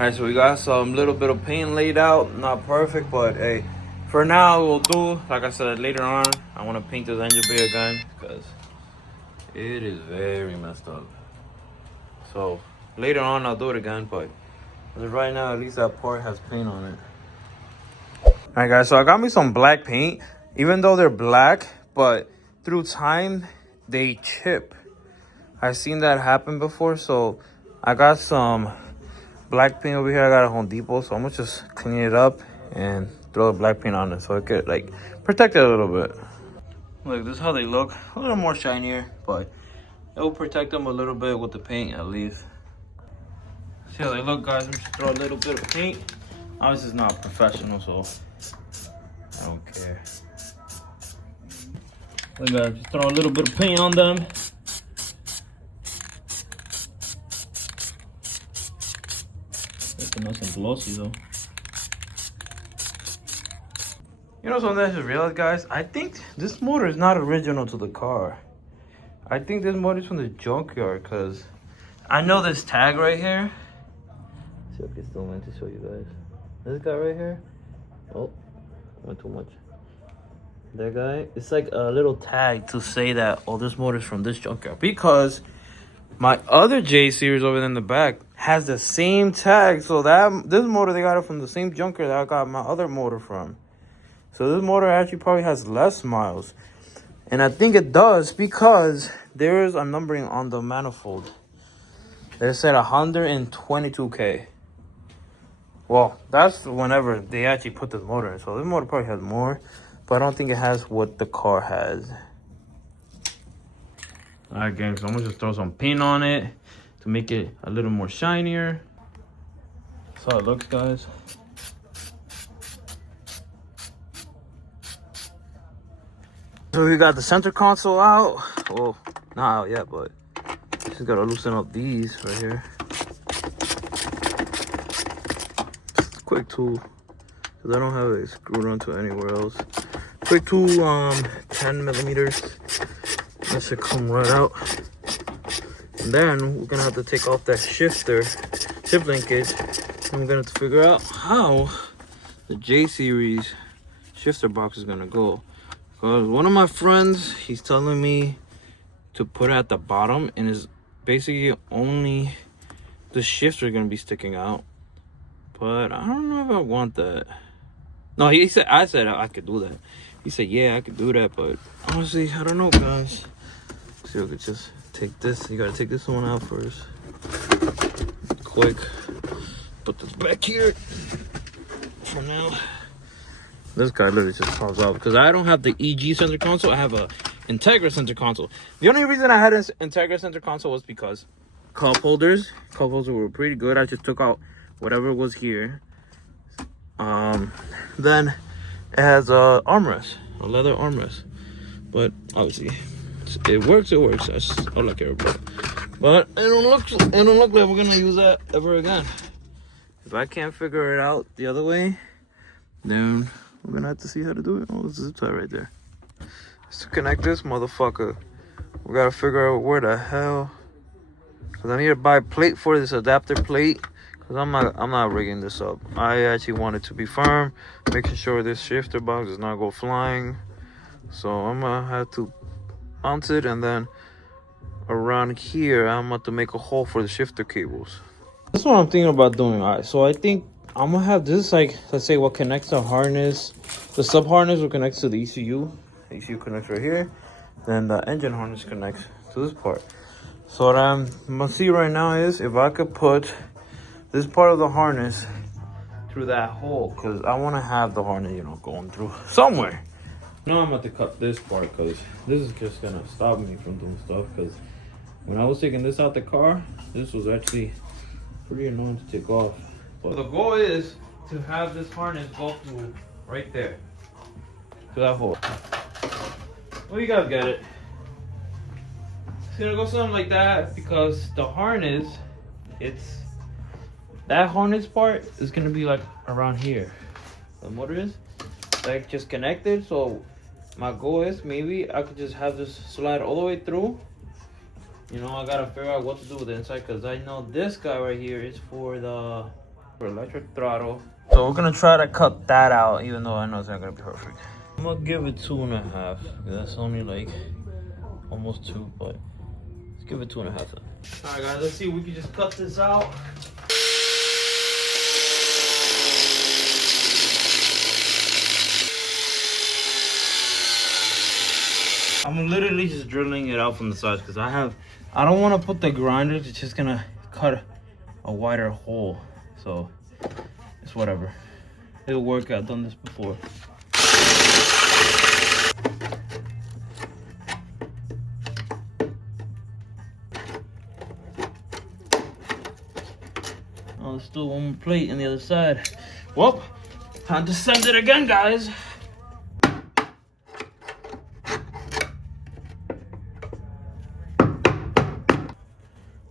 Alright, so we got some little bit of paint laid out. Not perfect, but hey, for now we'll do. Like I said, later on, I want to paint this engine bay again because it is very messed up. So later on, I'll do it again, but as of right now, at least that part has paint on it. Alright, guys, so I got me some black paint. Even though they're black, but through time, they chip. I've seen that happen before, so I got some black paint over here. I got a Home Depot, so I'm gonna just clean it up and throw the black paint on it so it could like protect it a little bit. Look, this is how they look. A little more shinier, but it will protect them a little bit with the paint at least. See how they look, guys? I'm just throw a little bit of paint. Obviously, it's not professional, so I don't care. Look, guys, just throw a little bit of paint on them. It's nice and glossy though. You know something I just realized, guys? I think this motor is not original to the car. I think this motor is from the junkyard because I know this tag right here. See if I can still meant to show you guys. This guy right here. Oh, went too much. That guy. It's like a little tag to say that, oh, this motor is from this junkyard. Because my other J series over there in the back has the same tag. So this motor, they got it from the same junkyard that I got my other motor from. So this motor actually probably has less miles. And I think it does because there is a numbering on the manifold. They said 122K. Well, that's whenever they actually put this motor in. So this motor probably has more, but I don't think it has what the car has. Alright, gang, so I'm gonna just throw some paint on it to make it a little more shinier. That's how it looks, guys. So we got the center console out. Well, not out yet, but just gotta loosen up these right here. Just a quick tool, because I don't have it screwed onto anywhere else. Quick tool, 10 millimeters. That should come right out. And then we're gonna have to take off that shift linkage. And we're gonna have to figure out how the J series shifter box is gonna go. Because one of my friends, he's telling me to put it at the bottom, and is basically only the shifts are gonna be sticking out. But I don't know if I want that. No, I said I could do that. He said, yeah, I could do that, but honestly, I don't know, guys. So we could just take this. You gotta take this one out first. Quick. Put this back here for now. This guy literally just pops out because I don't have the EG center console. I have a Integra center console. The only reason I had an Integra center console was because cup holders were pretty good. I just took out whatever was here. Then it has a armrest, a leather armrest. But obviously, it works. That's all I care about. But it don't look like we're gonna use that ever again. If I can't figure it out the other way, then we're gonna have to see how to do it. Oh, there's a zip tie right there. Just to connect this motherfucker, we gotta figure out where the hell. Cause I need to buy a plate for this adapter plate. Cause I'm not rigging this up. I actually want it to be firm, making sure this shifter box does not go flying. So I'm gonna have to mount it, and then around here I'm going to make a hole for the shifter cables. That's what I'm thinking about doing. All right, so I think I'm gonna have this, like, let's say what connects the harness, the sub harness will connect to the ECU. The ECU connects right here. Then the engine harness connects to this part. So what I'm gonna see right now is if I could put this part of the harness through that hole, because I want to have the harness, you know, going through somewhere. Now I'm about to cut this part because this is just gonna stop me from doing stuff. Because when I was taking this out the car, this was actually pretty annoying to take off. But the goal is to have this harness go through right there to that hole. Well, you guys get it. It's gonna go something like that because the harness, that harness part is gonna be like around here. The motor is like just connected. So my goal is maybe I could just have this slide all the way through. You know, I gotta figure out what to do with the inside because I know this guy right here is for the for electric throttle. So we're gonna try to cut that out, even though I know it's not gonna be perfect. I'm gonna give it 2.5. That's only like almost 2, but let's give it 2.5 then. All right, guys, let's see if we can just cut this out. I'm literally just drilling it out from the sides because I don't want to put the grinder. It's just gonna cut a wider hole. So it's whatever. It'll work. I've done this before. Oh, there's still one more plate on the other side. Well, time to send it again, guys.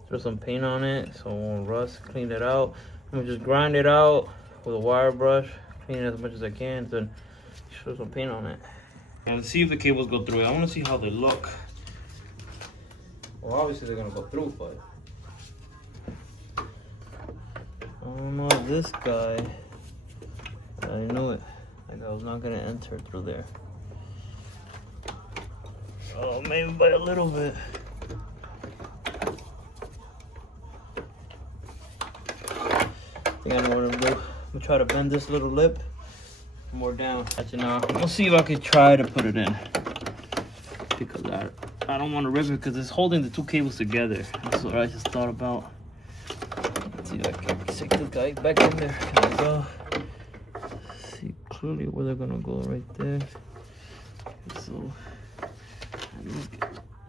Throw some paint on it so it won't rust. Clean it out. I'm gonna just grind it out with a wire brush. Clean it as much as I can. Then throw some paint on it. And let's see if the cables go through it. I want to see how they look. Well, obviously they're gonna go through, but I don't know this guy. I knew it. Like I was not gonna enter through there. Oh, maybe by a little bit. I think I know what I'm gonna do. I'm gonna try to bend this little lip more down. Actually, no. We'll see if I can try to put it in. Because I don't want to rip it because it's holding the two cables together. That's what I just thought about. Let's see if I can stick this guy back in there. There we go. See clearly where they're gonna go right there. So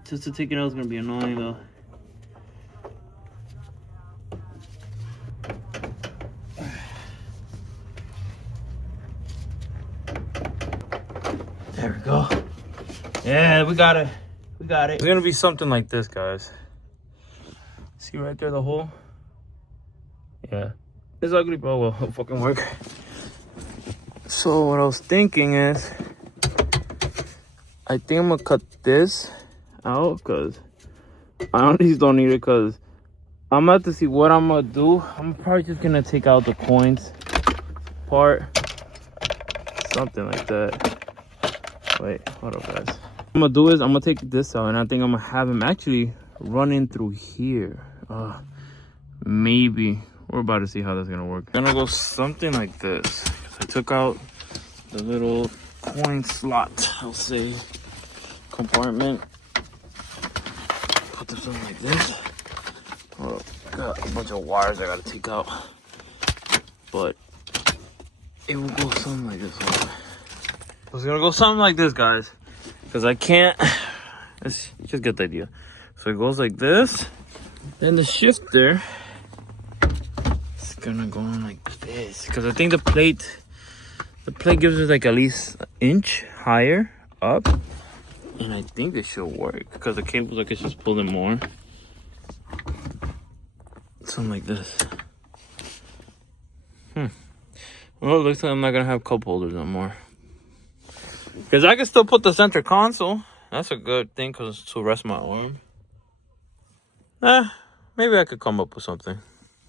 just to take it out is gonna be annoying though. There we go. Yeah, we got it. We got it. It's gonna be something like this, guys. See right there, the hole? Yeah. It's ugly, but well, it'll fucking work. So what I was thinking is, I think I'm gonna cut this out because I just don't need it because I'm about to see what I'm gonna do. I'm probably just gonna take out the coins part. Something like that. Wait, hold up, guys. What I'm gonna do is I'm gonna take this out and I think I'm gonna have him actually running through here. Maybe. We're about to see how that's gonna work. I'm gonna go something like this. I took out the little coin slot, I'll say, compartment. Put this on like this. Oh, got a bunch of wires I gotta take out. But it will go something like this. It's gonna go something like this, guys. Because I can't, let's just get the idea. So it goes like this. Then the shifter is gonna go on like this. Because I think the plate gives it like at least an inch higher up. And I think it should work. Because the cables, I can just pull them more. Something like this. Well, it looks like I'm not gonna have cup holders no more. Because I can still put the center console. That's a good thing because it's to rest my arm. Maybe I could come up with something.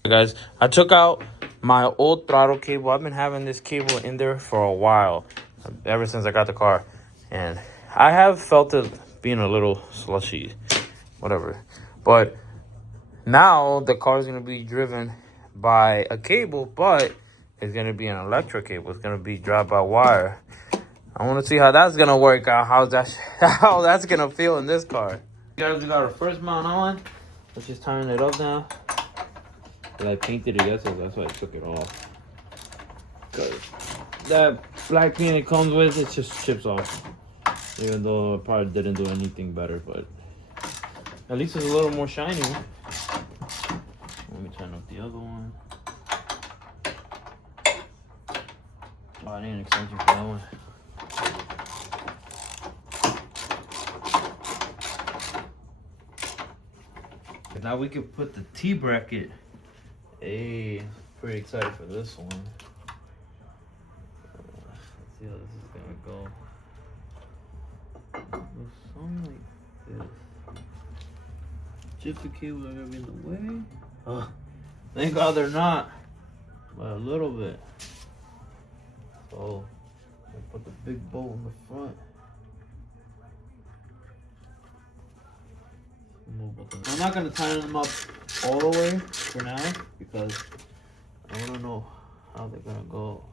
Guys, I took out my old throttle cable. I've been having this cable in there for a while. Ever since I got the car. And I have felt it being a little slushy. Whatever. But now the car is going to be driven by a cable. But it's going to be an electric cable. It's going to be drive by wire. I want to see how that's gonna work out. How that's gonna feel in this car. Guys, we got our first mount on. Let's just tighten it up now. But I painted it yesterday, that's why I took it off. Cause that black paint it comes with, it just chips off. Even though it probably didn't do anything better, but at least it's a little more shiny. Let me turn up the other one. Oh, I need an extension for that one. Now we can put the T-bracket. Hey, pretty excited for this one. Let's see how this is gonna go. Something like this. Just the cables are gonna be in the way. Oh, thank God they're not. by a little bit. So I put the big bolt in the front. I'm not gonna tighten them up all the way for now because I wanna know how they're gonna go.